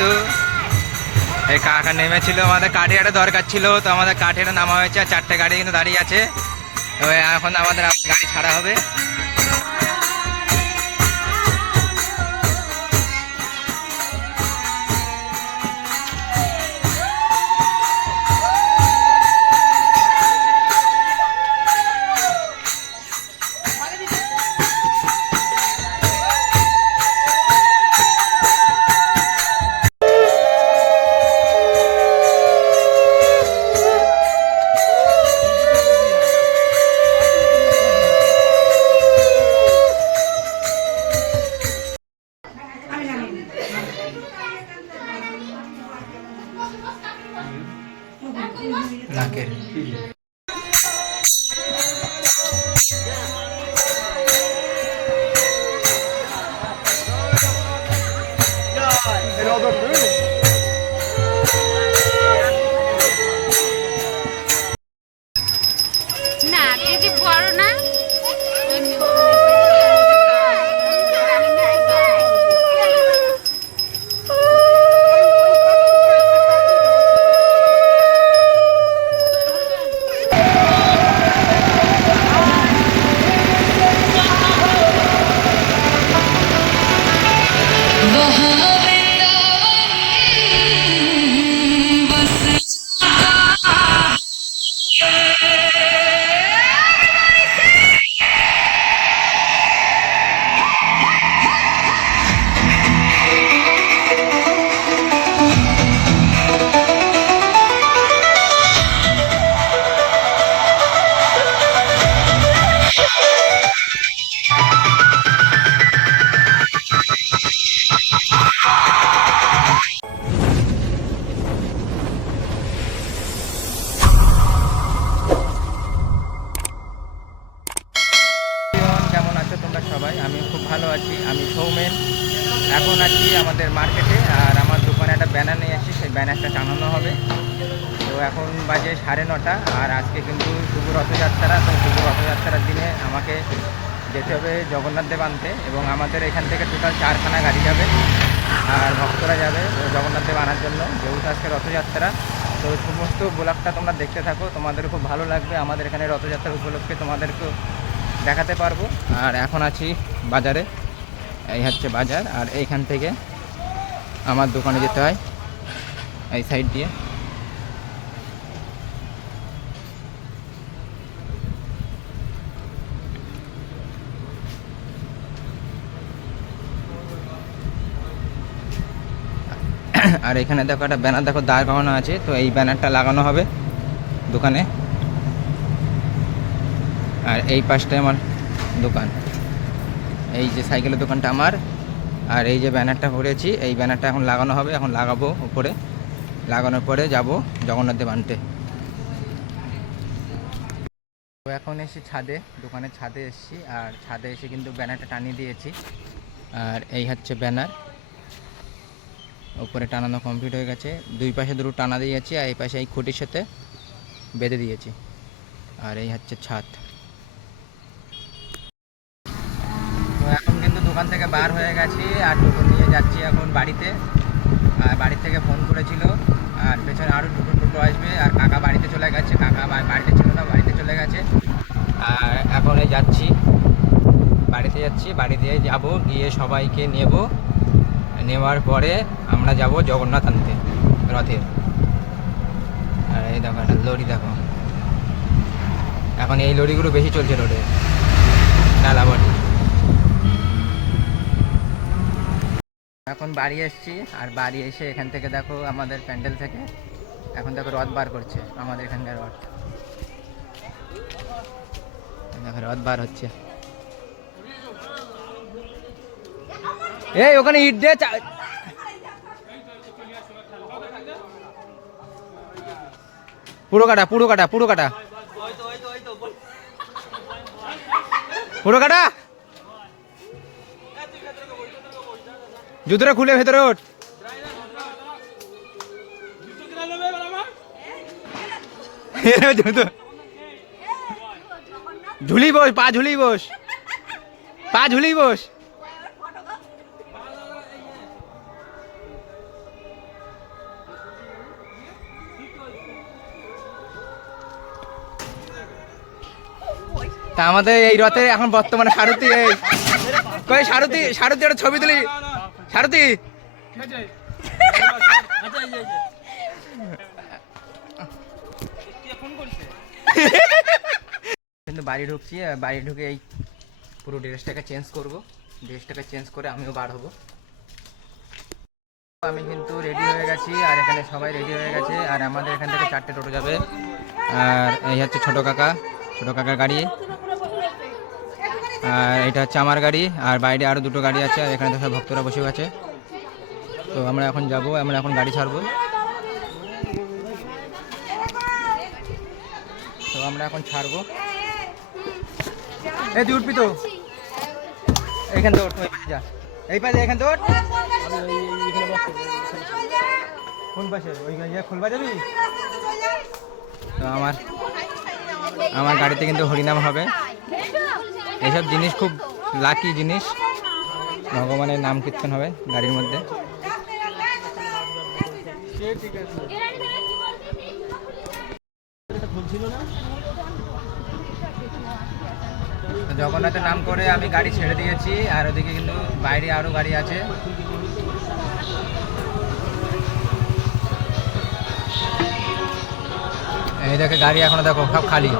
কিন্তু এই কাকা নেমেছিল, আমাদের কাঠিয়াটা দরকার ছিল, তো আমাদের কাঠিয়াটা নামা হয়েছে। আর 4টে গাড়ি কিন্তু দাঁড়িয়ে আছে। এখন আমাদের গাড়ি ছাড়া হবে। নাকের না দিদি বড় না কেমন আছো তোমরা সবাই? আমি খুব ভালো আছি। আমি সৌমেন। এখন আছি আমাদের মার্কেটে, আর আমার দোকানে একটা ব্যানার নিয়ে আসছি, সেই ব্যানারটা টানানো হবে। তো এখন বাজে 9:30, আর আজকে কিন্তু শুভ রথযাত্রা। তো শুভ রথযাত্রার দিনে আমাকে যেতে হবে জগন্নাথ দেব আনতে, এবং আমাদের এখান থেকে টোটাল 4খানা গাড়ি যাবে, আর ভক্তরা যাবে জগন্নাথ দেব আনার জন্য, যেহেতু আজকে রথযাত্রা। তো সমস্ত ব্লগটা তোমরা দেখতে থাকো, তোমাদের খুব ভালো লাগবে। আমাদের এখানে রথযাত্রা উপলক্ষে তোমাদেরকেও দেখাতে পারবো। আর এখন আছি বাজারে, এই হচ্ছে বাজার। আর এইখান থেকে আমার দোকানে যেতে হয় এই সাইড দিয়ে। আর এখানে দেখো একটা ব্যানার, দেখো দাঁড় করানো আছে, তো এই ব্যানারটা লাগানো হবে দোকানে। আর এই পাশটায় আমার দোকান, এই যে সাইকেলের দোকানটা আমার। আর এই যে ব্যানারটা করেছি, এই ব্যানারটা এখন লাগানো হবে, এখন লাগাবো উপরে। লাগানোর পরে যাব জগন্নাথ দেব আনতে। তো এখন এসে ছাদে, দোকানের ছাদে এসেছি, আর ছাদে এসে কিন্তু ব্যানারটা টানিয়ে দিয়েছি। আর এই হচ্ছে ব্যানার, উপরে টানানো কমপ্লিট হয়ে গেছে। দুই পাশে দুটো টানা দিয়েছি, আর এই পাশে এই খুঁটির সাথে বেঁধে দিয়েছি। আর এই হচ্ছে ছাদ। তো এখন কিন্তু দোকান থেকে বার হয়ে গেছি, আর টোটো নিয়ে যাচ্ছি এখন বাড়িতে। আর বাড়ি থেকে ফোন করেছিল, আর পেছনে আরও দুটো টোটো আসবে। আর কাকা বাড়িতে চলে গেছে, কাকা বাড়িতে ছিল না, বাড়িতে চলে গেছে। আর এখন এই যাচ্ছি, বাড়িতে যাচ্ছি, বাড়ি দিয়ে যাব, গিয়ে সবাইকে নেওয়ার পরে আমরা যাব জগন্নাথ আনতে রথের। আর এই দেখো একটা লরি, দেখো এখন এই লরিগুলো বেশি চলছে রোডে, ডালাবাড়ি। এখন বাড়ি এসেছি, আর বাড়ি এসে এখান থেকে দেখো আমাদের প্যান্ডেল থেকে এখন দেখো রথ বার করছে, আমাদের এখানকার রথ। দেখো রথ বার হচ্ছে। এই ওখানে ইট দিয়ে পুরো কাটা, পুরো কাটা, পুরো কাটা, পুরো কাটা। জুতোটা খুলে ভেতরে ওঠ। জুতো ঝুলি বস, পা ঝুলি বস, পা ঝুলি বস। তা আমাদের এই রথে এখন বর্তমানে সারথি এই কই সারথি সারথি একটা ছবি তুলি সারথি কিন্তু বাড়ি ঢুকছি বাড়ি ঢুকে এই পুরো ড্রেসটাকে চেঞ্জ করব ড্রেসটাকে চেঞ্জ করে আমিও বার হবো আমি কিন্তু রেডি হয়ে গেছি আর এখানে সবাই রেডি হয়ে গেছে আর আমাদের এখান থেকে 4টে টোটো যাবে আর এই হচ্ছে ছোট কাকার গাড়ি আর এটা হচ্ছে আমার গাড়ি আর বাইরে আরও 2টো গাড়ি আছে আর এখানে তো সব ভক্তরা বসে আছে তো আমরা এখন যাব আমরা এখন গাড়ি ছাড়বো তো আমরা এখন ছাড়বো এই তুই উঠবি তো এইখান তো ওই পাশে যা এই পাশে এখান তো কোন পাশে ওই খুলবা যাবি তো আমার গাড়িতে কিন্তু হরিনাম হবে এইসব জিনিস খুব লাকি জিনিস ভগবানের নাম কীর্তন হবে গাড়ির মধ্যে জগন্নাথের নাম করে আমি গাড়ি ছেড়ে দিয়েছি আর ওদিকে কিন্তু বাইরে আরও গাড়ি আছে এই দেখে গাড়ি এখনো দেখো সব খালি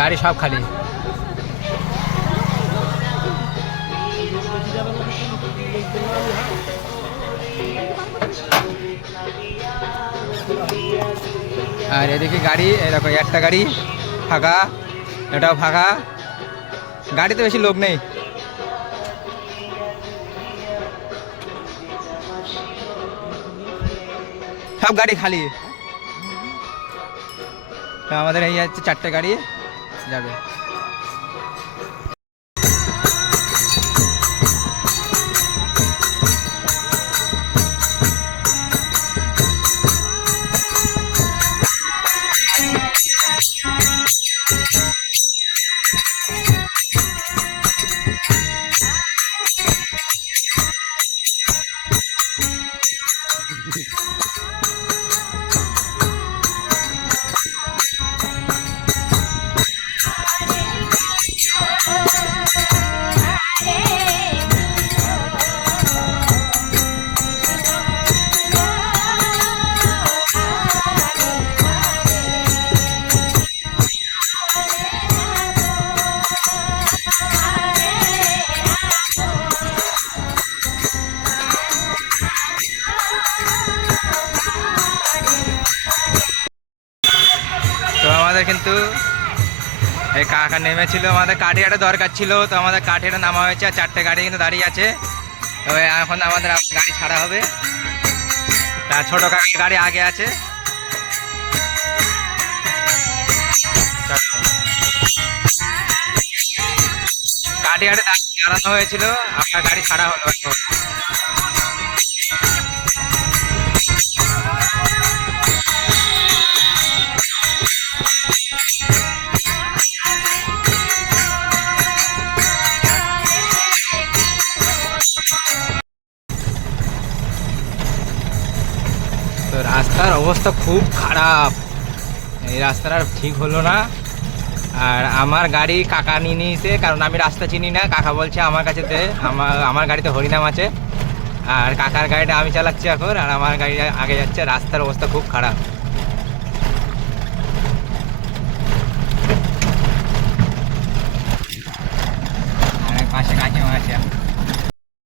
গাড়ি সব খালি আর এদিকে গাড়ি এই দেখো একটা গাড়ি ফাঁকা এটাও ফাঁকা গাড়িতে বেশি লোক নেই সব গাড়ি খালি আমাদের এই হচ্ছে 4টে গাড়ি যাবে তো আমাদের কিন্তু এই কাকা নেমেছিল আমাদের কাঠিয়াটা দরকার ছিল তো আমাদের কাঠিয়াটা নামা হয়েছে আর 4টে গাড়ি কিন্তু দাঁড়িয়ে আছে তো এখন আমাদের গাড়ি ছাড়া হবে তার ছোট কাকার গাড়ি আগে আছে কাঠিয়াটা দাঁড়ানো হয়েছিল আপনার গাড়ি ছাড়া হলো এখন তো রাস্তার অবস্থা খুব খারাপ এই রাস্তাটা ঠিক হলো না আর আমার গাড়ি কাকা নিয়ে নিয়েছে কারণ আমি রাস্তা চিনি না কাকা বলছে আমার কাছে আমার গাড়িতে হরিনাম আছে আর কাকার গাড়িটা আমি চালাচ্ছি এখন আর আমার গাড়ি আগে যাচ্ছে রাস্তার অবস্থা খুব খারাপ পাশে কাকিমা আছে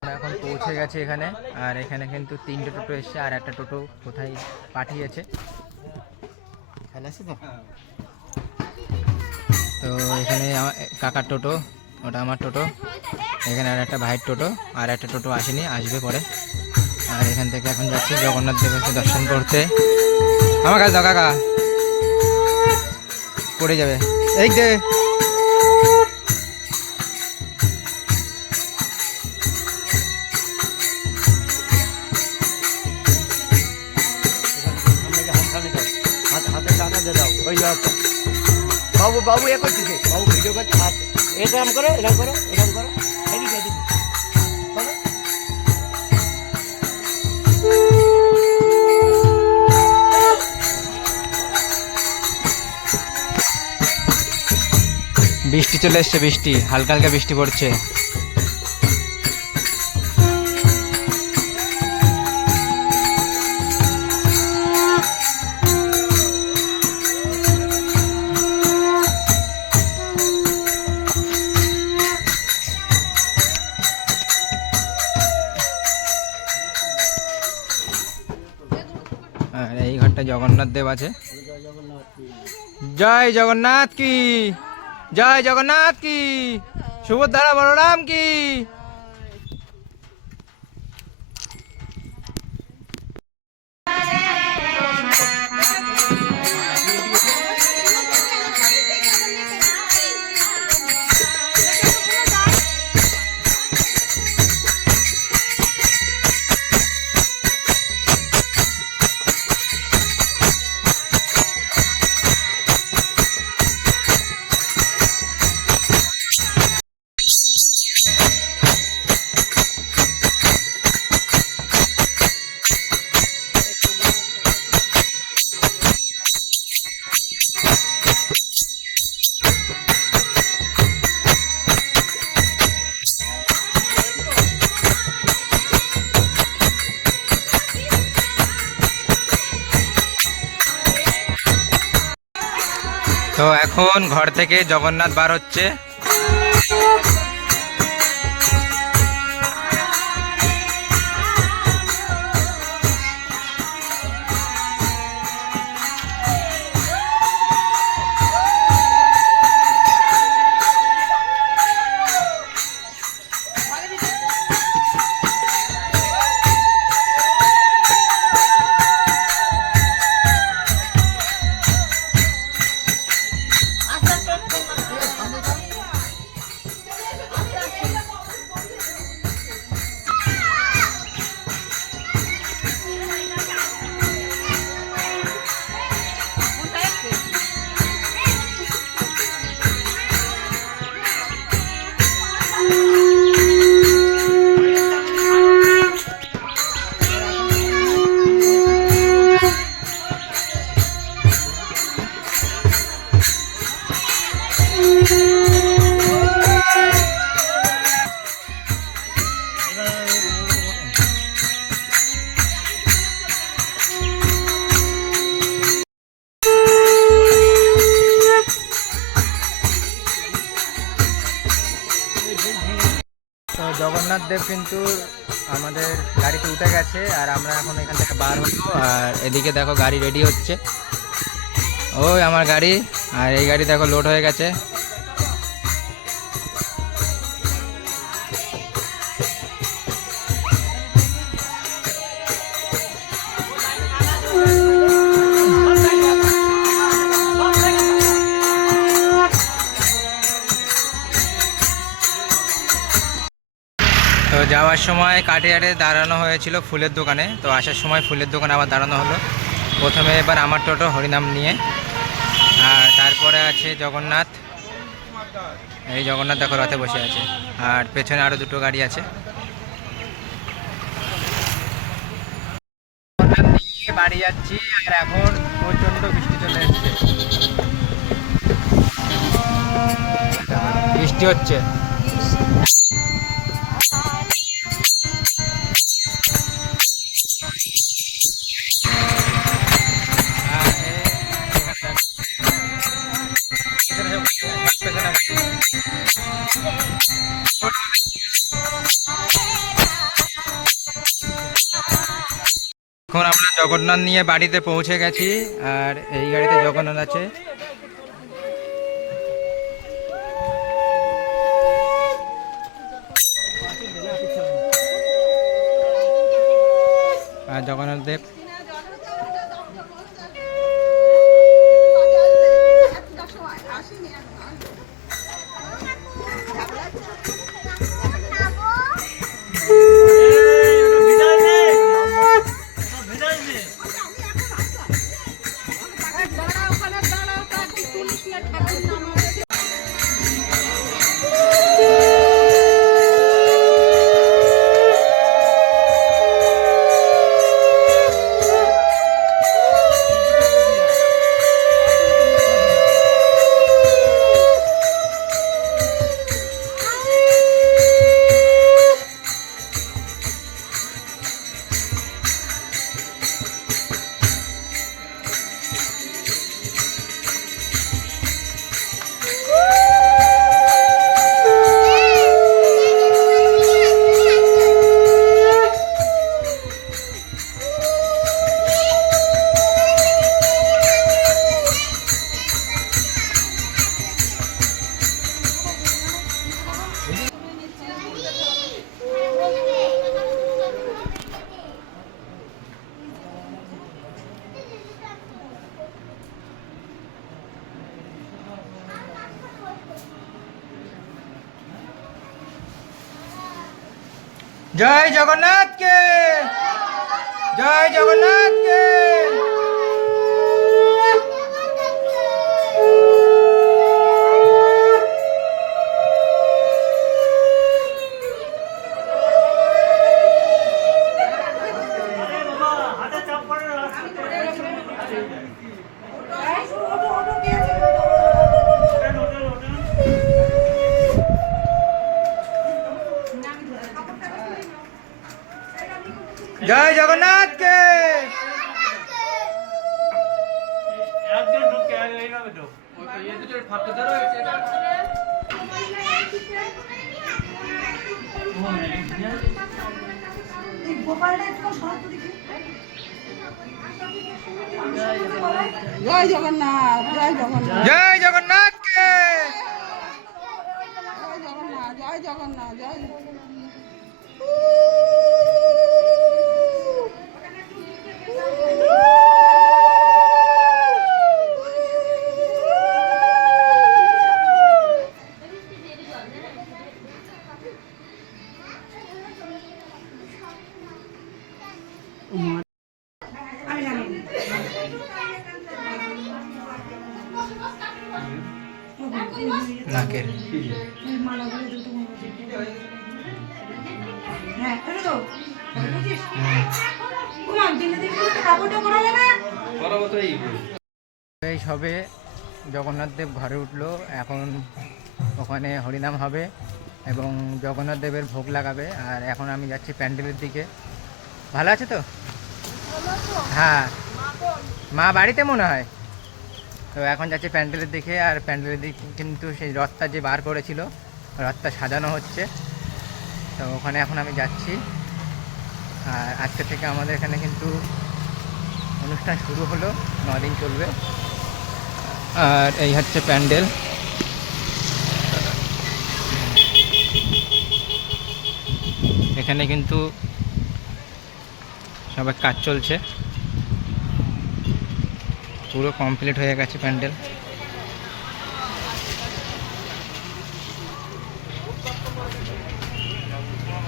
এখন পৌঁছে গেছে এখানে আর এখানে কিন্তু 3টে টোটো এসছে আর একটা টোটো কোথায় পাঠিয়েছে তো এখানে কাকার টোটো ওটা আমার টোটো এখানে আর একটা ভাইয়ের টোটো আর একটা টোটো আসেনি আসবে পরে আর এখান থেকে এখন যাচ্ছি জগন্নাথ দেবকে দর্শন করতে আমার কাছে দাও কাকা পড়ে যাবে এই দে বাবু বাবু এ করতেছে বাবু ভিডিও করছে হাত এরকম করো এরকম করো এরকম করো এদিকে এদিকে করো বৃষ্টি চলে এসছে, বৃষ্টি হালকা হালকা বৃষ্টি পড়ছে। আর এই ঘরটা জগন্নাথ দেব আছে। জয় জগন্নাথ কি, জয় জগন্নাথ কি, সুভদ্রা বলরাম কি। তো এখন ঘর থেকে জগন্নাথ বার হচ্ছে। তো জগন্নাথ দেব কিন্তু আমাদের গাড়িতে উঠে গেছে, আর আমরা এখন এখান থেকে বার হবো। আর এদিকে দেখো গাড়ি রেডি হচ্ছে, ওই আমার গাড়ি, আর এই গাড়ি দেখো লোড হয়ে গেছে। তো যাওয়ার সময় কাটিয়ারে দাঁড়ানো হয়েছিল ফুলের দোকানে, তো আসার সময় ফুলের দোকানে আবার দাঁড়ানো হলো। প্রথমে এবার আমার টোটো হরিনাম নিয়ে, আর তারপরে আছে জগন্নাথ। এই জগন্নাথ দেখো রথে বসে আছে, আর পেছনে আরও দুটো গাড়ি আছে। নিয়ে বাড়ি যাচ্ছি, আর এখন প্রচণ্ড বৃষ্টি চলে এসছে, বৃষ্টি হচ্ছে। এখন আমরা জগন্নাথ নিয়ে বাড়িতে পৌঁছে গেছি, আর এই গাড়িতে জগন্নাথ আছে। আর জগন্নাথ দেব জয় জগন্নাথকে, জয় জগন্নাথকে। জয় জগন্নাথকে। একজন ঢুকে এইভাবে ঢুক। জয় জগন্নাথ, জয় জগন্নাথ, জয় জগন্নাথকে। জয় জগন্নাথ, জয় জগন্নাথ, জয় নাকের এই সবে জগন্নাথ দেব ঘরে উঠলো, এখন ওখানে হরিনাম হবে এবং জগন্নাথ দেবের ভোগ লাগাবে। আর এখন আমি যাচ্ছি প্যান্ডেলের দিকে। ভালো আছে তো? হ্যাঁ, মা বাড়িতে মনে হয়। তো এখন যাচ্ছি প্যান্ডেলের দিকে। আর প্যান্ডেলের দিকে কিন্তু সেই রথটা যে বার করেছিল, রথটা সাজানো হচ্ছে। তো ওখানে এখন আমি যাচ্ছি। আর আজকে থেকে আমাদের এখানে কিন্তু অনুষ্ঠান শুরু হলো, 9 দিন চলবে। আর এই হচ্ছে প্যান্ডেল। এখানে কিন্তু সবাই কাজ চলছে, পুরো কমপ্লিট হয়ে গেছে প্যান্ডেল।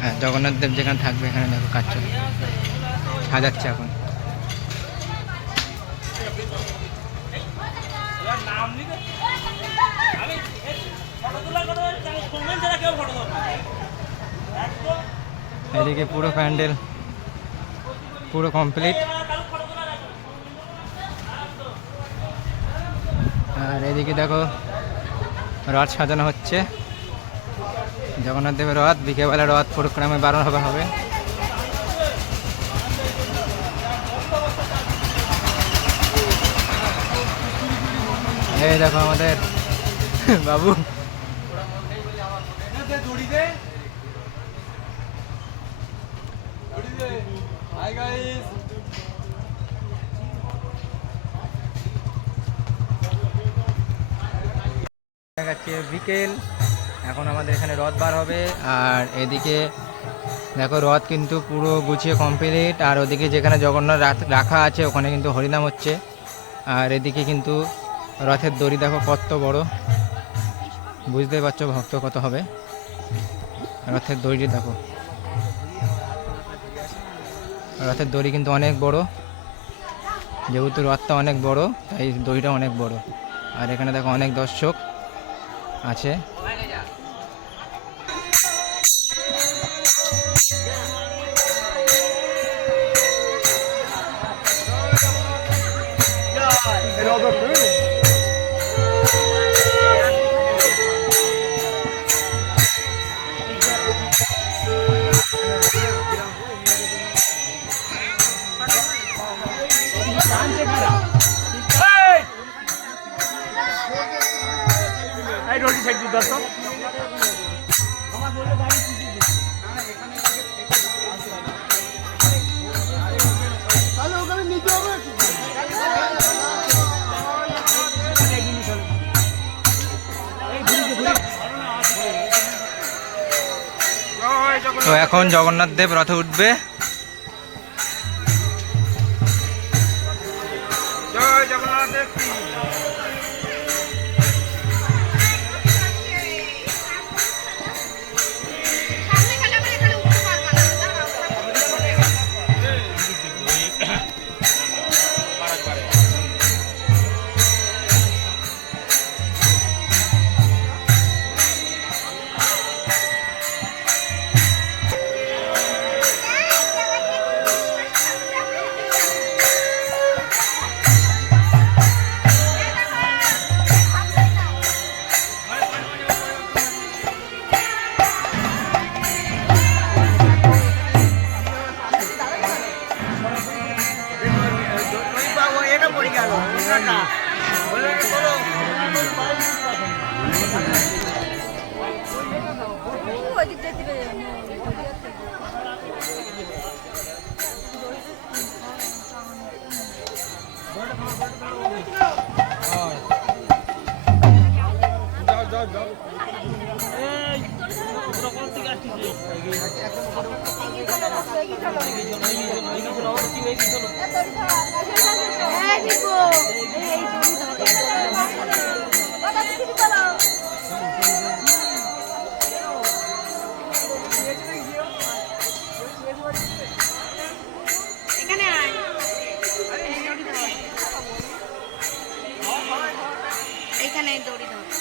হ্যাঁ, জগন্নাথ দেব যেখানে থাকবে এখানে দেখো কাজ চলছে, সাজাচ্ছে এখন। এদিকে পুরো প্যান্ডেল পুরো কমপ্লিট। আর এদিকে দেখো রথ সাজানো হচ্ছে, জগন্নাথ দেবের রথ। বিকেলবেলা রথ পরিক্রমে বারণ হবে। এই দেখো আমাদের বাবু। বিকেল, এখন আমাদের এখানে রথ বার হবে। আর এদিকে দেখো রথ কিন্তু পুরো গুছিয়ে কমপ্লিট। আর ওদিকে যেখানে জগন্নাথ রাখা আছে ওখানে কিন্তু হরিনাম হচ্ছে। আর এদিকে কিন্তু রথের দড়ি দেখো কত বড়, বুঝতে পারছো ভক্ত কত হবে। রথের দড়ি দেখো, রথের দড়ি কিন্তু অনেক বড়, যেহেতু রথটা অনেক বড় তাই দড়িটা অনেক বড়। আর এখানে দেখো অনেক দর্শক আছে। তো এখন জগন্নাথ দেব রথে উঠবে। জয় জগন্নাথ দেব কি। সামনে গেলে আবার এখানে উঠতে পারবা না দাদা। এখানে আয় এই দড়ি ধর এইখানে এই দড়ি ধর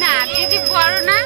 না দিদি বড় না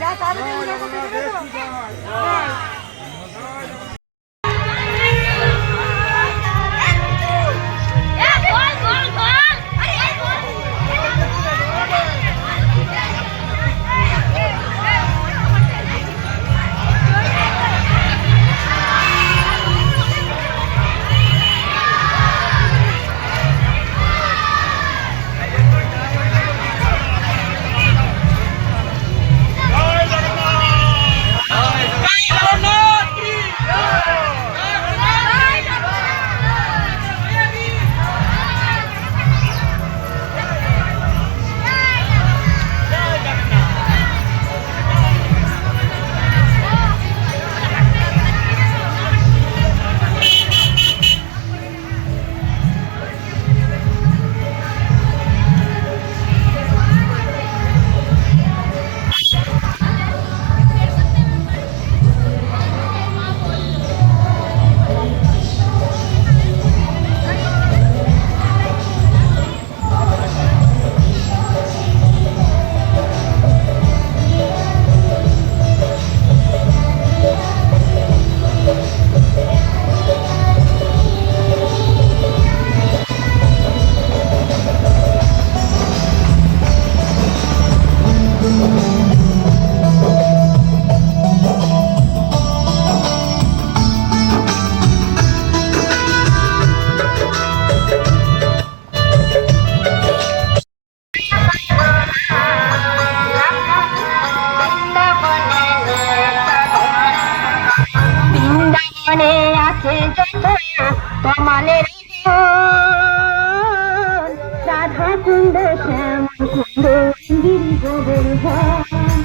যা তার মালের রাধা কুন্দ শ্যাম কুন্দ গিরি গোবর্ধন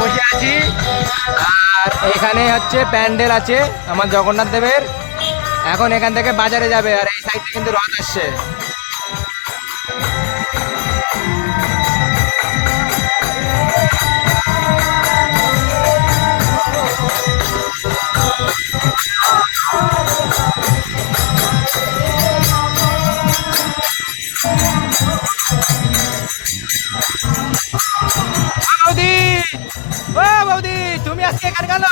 বসে আছি আর এখানে হচ্ছে প্যান্ডেল আছে আমার জগন্নাথ দেবের। এখন এখান থেকে বাজারে যাবে আর এই সাইডে কিন্তু রথ আসছে। বৌদি, ও বৌদি, তুমি আজকে এখানে গেল?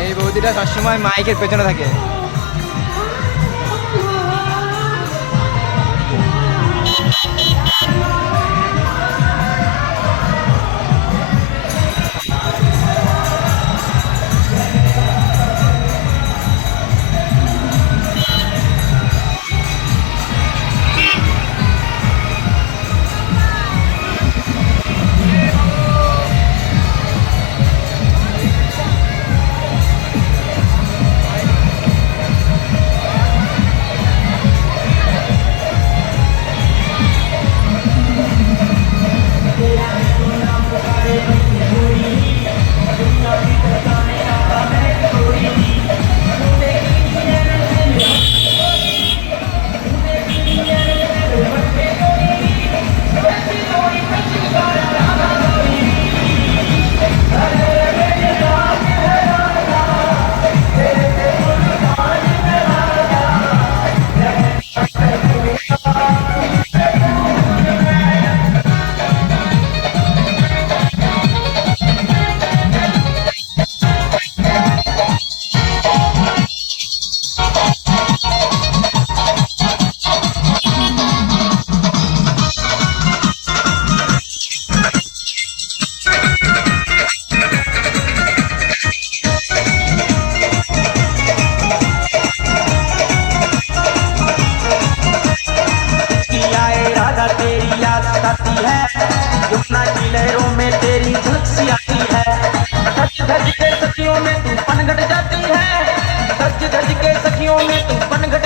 এই বৌদিটা সবসময় মাইকের পেছনে থাকে। सखियों में तू पनघट जाती है, सच धज के सखियों में तू पनघट